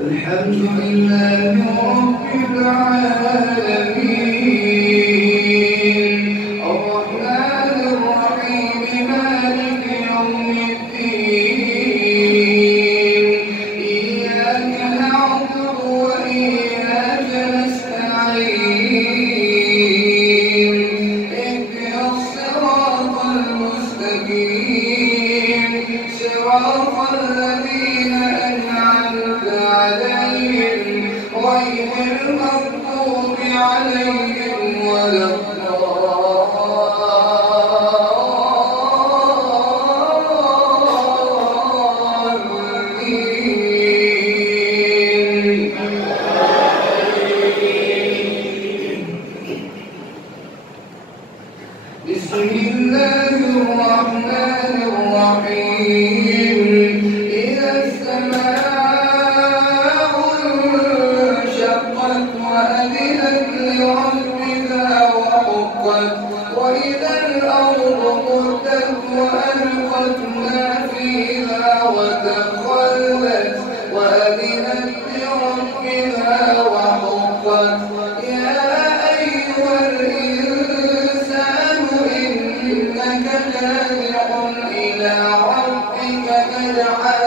الحمد لله رب العالمين الرحمن الرحيم مالك يوم الدين إياك نعبد وإياك نستعين اهدنا الصراط المستقيم صراط الذين أنعمت عليهم غير المغضوب عليهم ولا الضالين. بسم الله الرحمن الرحيم إذا السماء انشقت وأذنت لربها وحقت وإذا الأرض مدت وألقت ما فيها وتخلت وأذنت لربها وحقت يا أيها الإنسان إنك كادح إلى ربك كدحا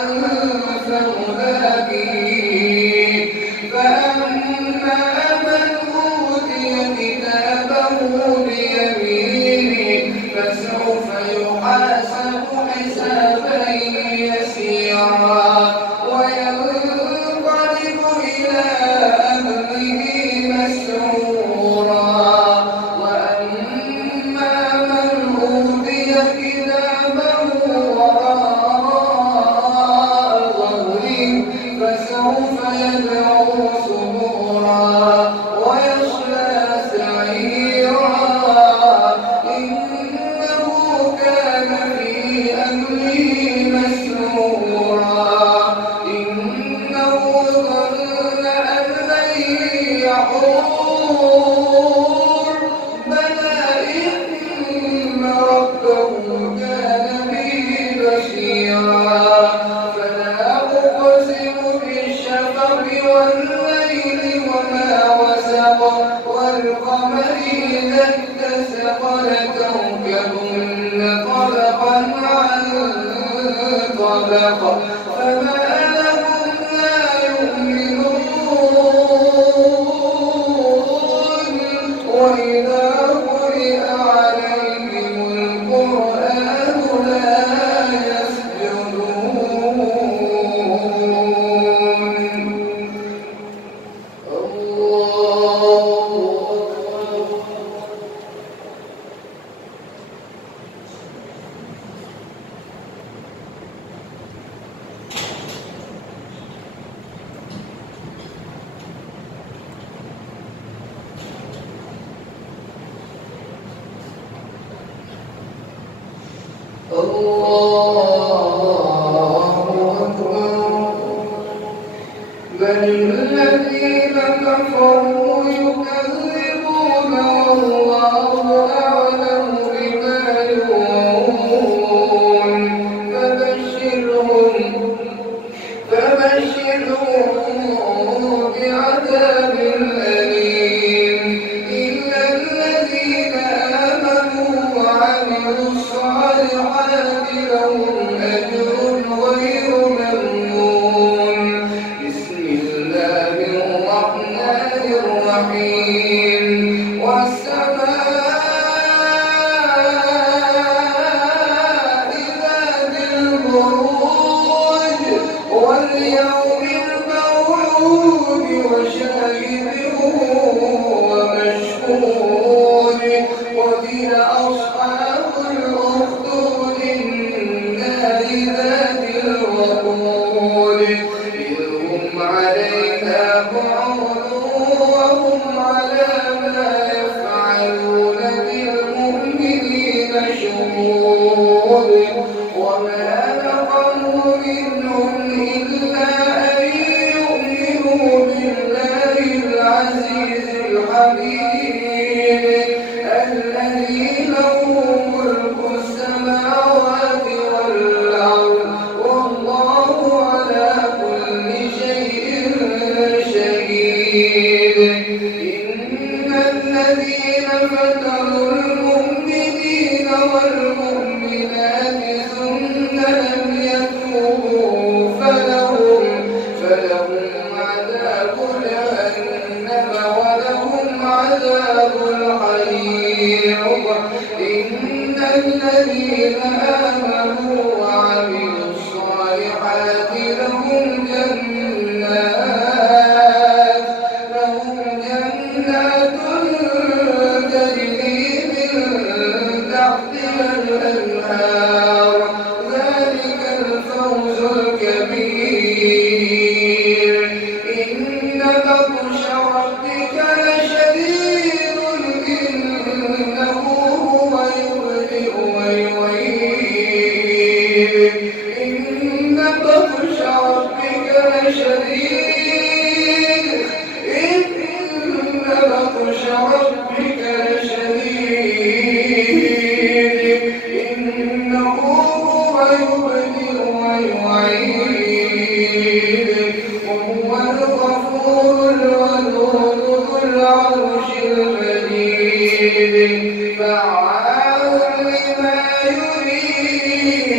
فملاقيه فأما من أوتي كتابه بيمينه فسوف يحاسب حسابا يسيرا وينقلب إلى أهله مسرورا وأما من أوتي كتابه وراء ظهره فسوف يدعو ثبورا ويصلى سعيرا إنه كان في أهله مسرورا إنه ظن أن لن يحور بلى إن ربه كان به بصيرا فلا أقسم بالشفق والليل وما وسق والقمر إذا اتسق لتركبن طبقا عن طبق فما لهم لا يؤمنون وإذا قرئ عليهم القرآن لا يسجدون. الله أكبر. بل الذين كفروا يكذبون والله أعلم بما يوعون فبشرهم بعذاب أليم إلا الذين آمنوا وعملوا الصالحات لهم أجر غير ممنون. بسم الله الرحمن الرحيم والسماء ذات البروج واليوم الموعود وشاهد ومشهود قتل أصحاب الأخدود النار ذات الوقود إذ هم عليها قعود وهم على ما يفعلون بالمؤمنين شهود وما نقموا منهم إلا أن يؤمنوا بالله العزيز الحميد الذي له ملك السماوات والأرض والله على كل شيء فتنوا المؤمنين والمؤمنات ثم لم يتوبوا فلهم عذاب جهنم ولهم عذاب الحريق. إن الذين آمنوا وعملوا الصالحات لهم جنات تجري من تحتها الأنهار. ذلك الفوز الكبير. إن بطش ربك لشديد إنه هو يبدئ ويعيد. إن بطش ربك لشديد. إن بطش ربك لشديد إنه هو يبدئ ويعيد. وهو الغفور الودود ذو العرش المجيد. فعال لما يريد.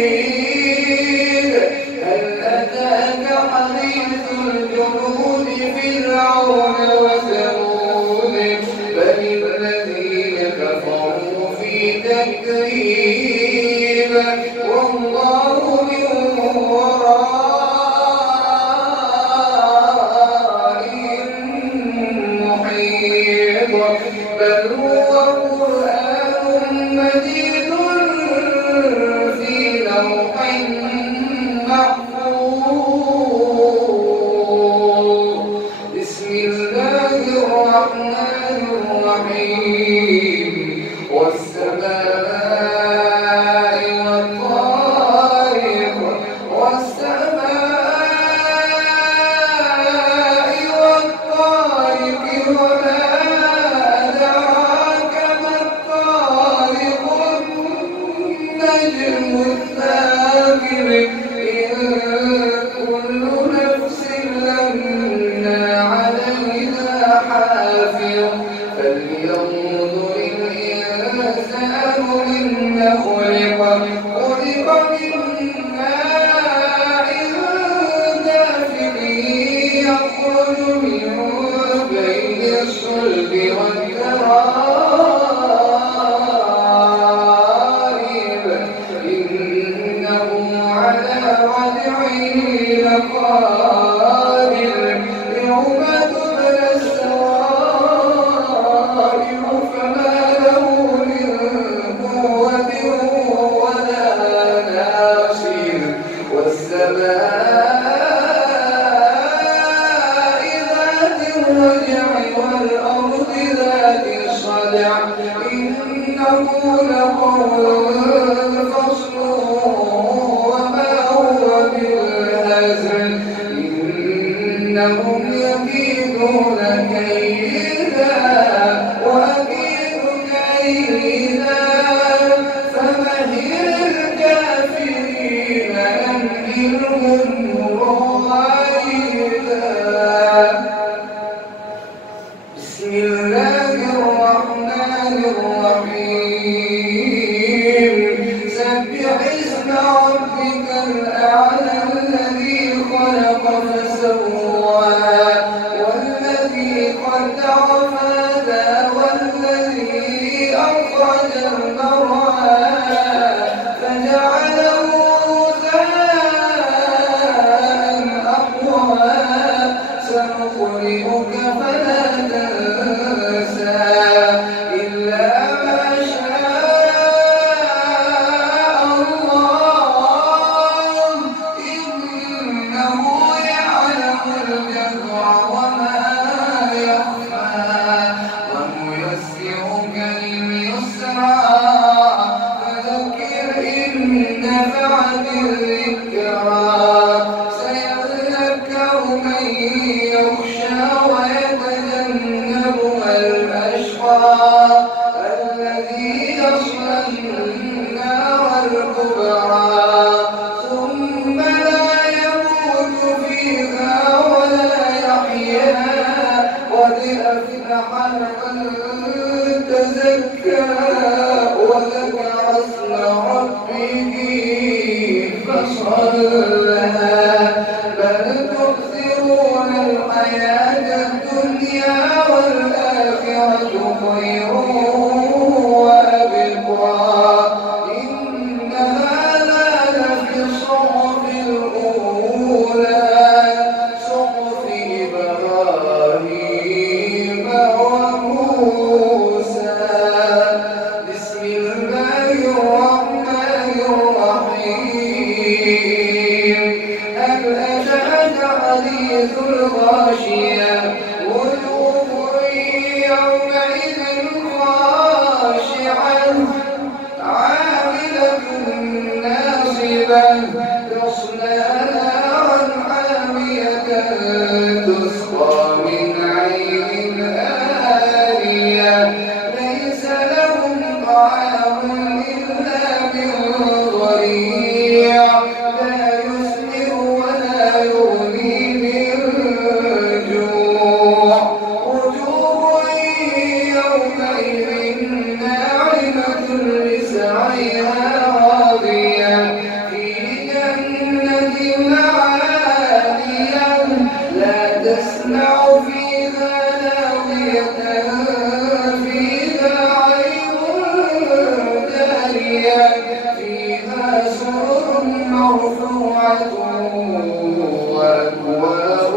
هل أتاك حديث الجنود فرعون وثمود بل الذين كفروا في تكذيب والله من ورائهم محيط. بل هو قرآن مجيد في لوح محفوظ. بسم الله الرحمن الرحيم. والسماء والطارق وما أدراك ما الطارق. النجم الثاقب. إن كل نفس لما عليها حافظ. فلينظر الإنسان مما خلق. خلق من ماء دافق يخرج من بين الصلب والترائب. إنه على رجعه لقادر. يوم تبلى السرائر فما له من قوة ولا ناصر. والسماء ذات الرجع والأرض ذات الصدع. إنه لقول فصل وما هو بالهزل. إنهم يكيدون كيدا وأكيد كيدا. فمهل الكافرين أمهلهم رويدا. بسم الله الرحمن الرحيم. سبح اسم ربك الأعلى الذي خلق فسوى والذي قدر فهدى والذي أخرج المرعى فجعله غثاء أحوى. سنقرئك فلا تنسى إلا ما شاء الله. إنه يعلم الجهر وما يخفى. ونيسرك لليسرى فذكر إن نفعت الذكرى. سيذكر من يخشى ويتجنبها الأشقى الذي يصلى النار الكبرى. ثم لا يموت فيها ولا يحيا. قد أفلح من تزكى زكى وذكر اسم ربه فصلى بل تؤثرون الحياة الدنيا والآخرة خير وأبقى إن هذا لفي الصحف الأولى صحف إبراهيم وموسى بسم الله الرحمن الرحيم هل أتاك حديث الغاشية وجوه يومئذ خاشعة عاملة ناصبة تصلى نارا حامية تسقى من عين آنية ليس لهم طعام إلا من ضريع لا يسمن ولا يغني من جوع وجوه يومئذ ناعمة لسعيها راضية في جنة عالية لا تسمع فيها لاغية فيها عين جارية فيها سرر مرفوعة وأكواب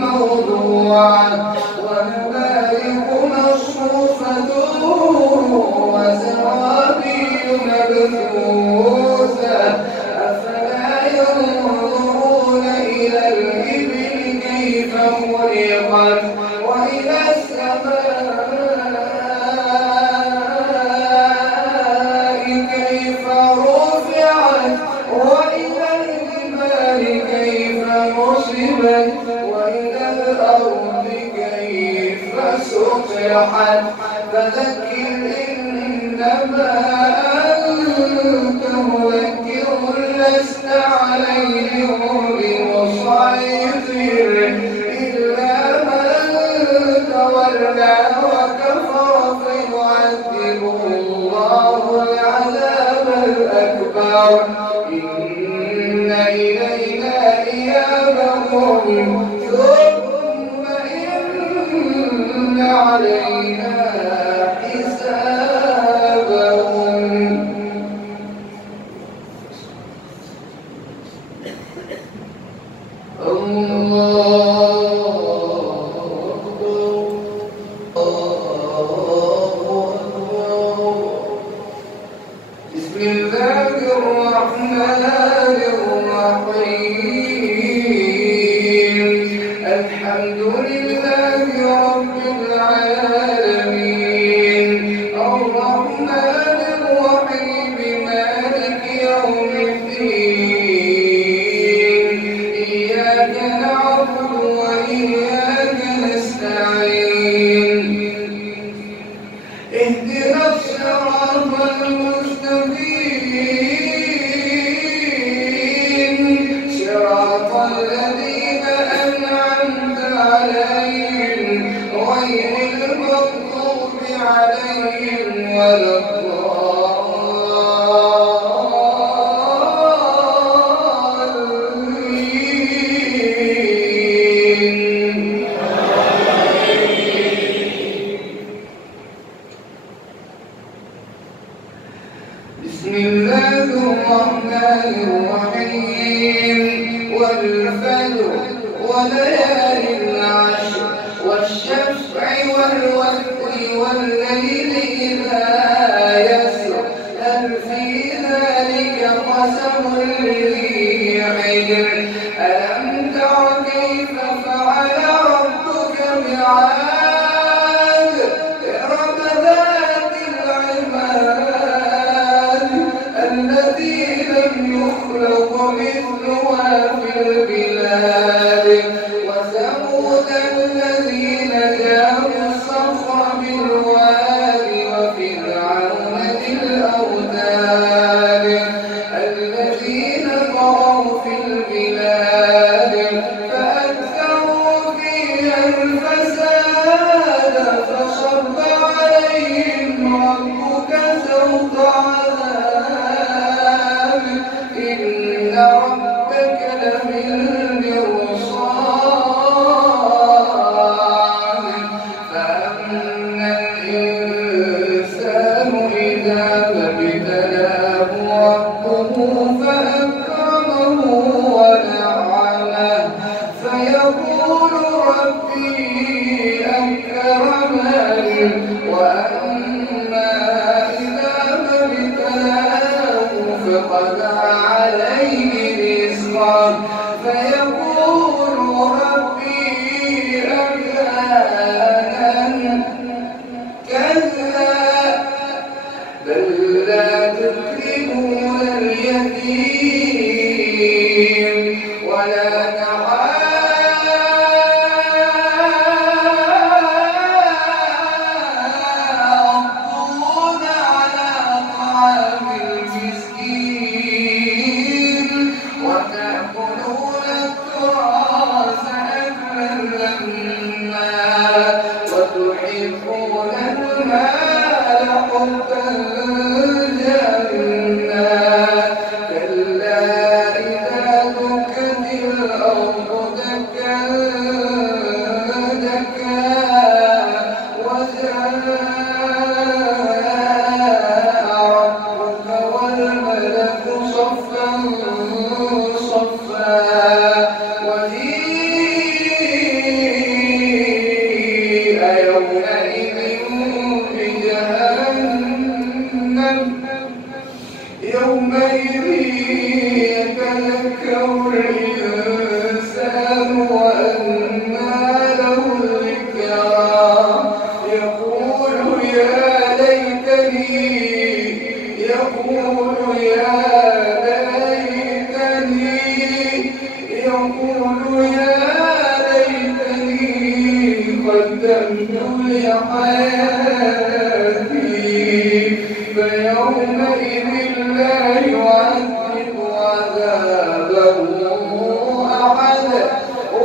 موضوعة ونمارق مصفوفة وزرابي مبثوثة أفلا ينظرون إلى الإبل كيف خلقت وإلى السماء كيف رفعت وإلى الجبال كيف نصبت وإلى الأرض كيف سطحت فذكر إنما أنت مذكر لست عليهم بمسيطر إلا من تولى وكفر فيعذبه الله العذاب الأكبر إن إلينا إيابهم ثم إن علينا حسابهم بسم الله الرحمن الرحيم الحمد لله رب العالمين الرحمن الرحيم مالك يوم الدين إياك نعبد وإياك نستعين اهدنا الصراط المستقيم صراط الذين أنعمت عليهم غير المغضوب عليهم ولا الضالين بسم الله الرحمن الرحيم والفجر وليال العشر والشفع والوتر والليل إذا يسر هل في ذلك قسم لذي حجر ألم تر كيف فعل ربك بعاد إرم ذات العماد التي لم يخلق مثلها في البلاد وثمود الذين جابوا الصخر بالواد وفرعون بل لا تكرمون اليتيم ولا تحاضون على طعام المسكين وتأكلون التراث أكلا لما وتحبون المال حبا جما كلا إذا دكت الأرض دكا دكا وجاء ربك والملك صفا صفا وجيء يومئذ بجهنم يومئذ يتذكر الإنسان وأنى له الذكرى يقول يا ليتني قدمت لحياتي فيومئذ لا يعذب عذابه أحد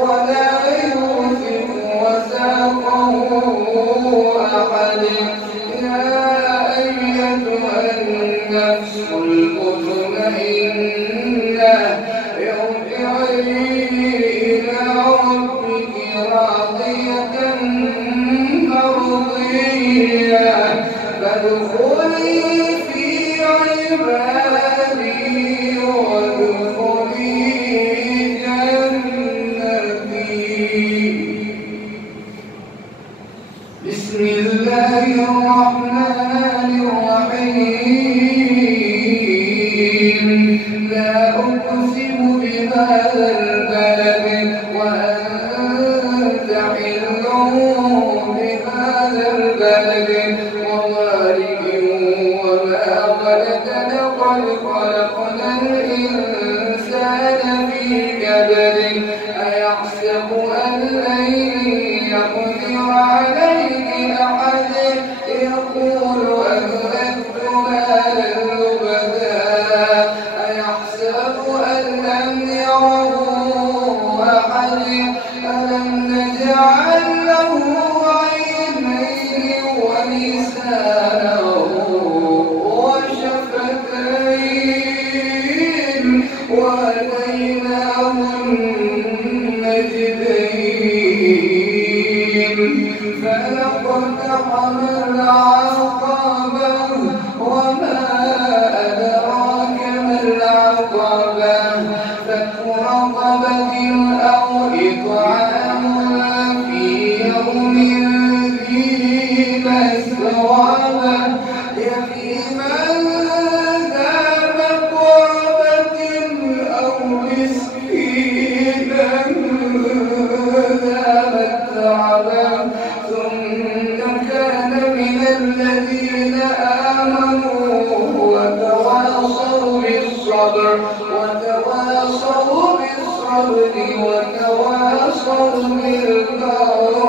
ولا يوثق وثاقه أحد يا أيتها النفس المطمئنة ارجعي إلى ربك راضية مرضية فادخلي في عبادي وادخلي جنتي. بسم الله الرحمن الرحيم لا أقسم بهذا البلد وأنت حل بهذا البلد ووالد وما ولد لقد خلقنا الإنسان في كبد أيحسب أن لن يقدر عليه أحد يقول أهلكت مالا لبدا أيحسب أن لم يره أحد ألم نجعل له عينين ولسانا وشفتين وهديناه النجدين فلاقتحم العقبة وما أدراك ما العقبة فك رقبة أو إطعام في يوم ذي مسغبة يتيما ذا مقربة أو مسكينا ذا متربة ثم كان من الذين آمنوا وتواصوا بالصبر وتواصوا بالمرحمة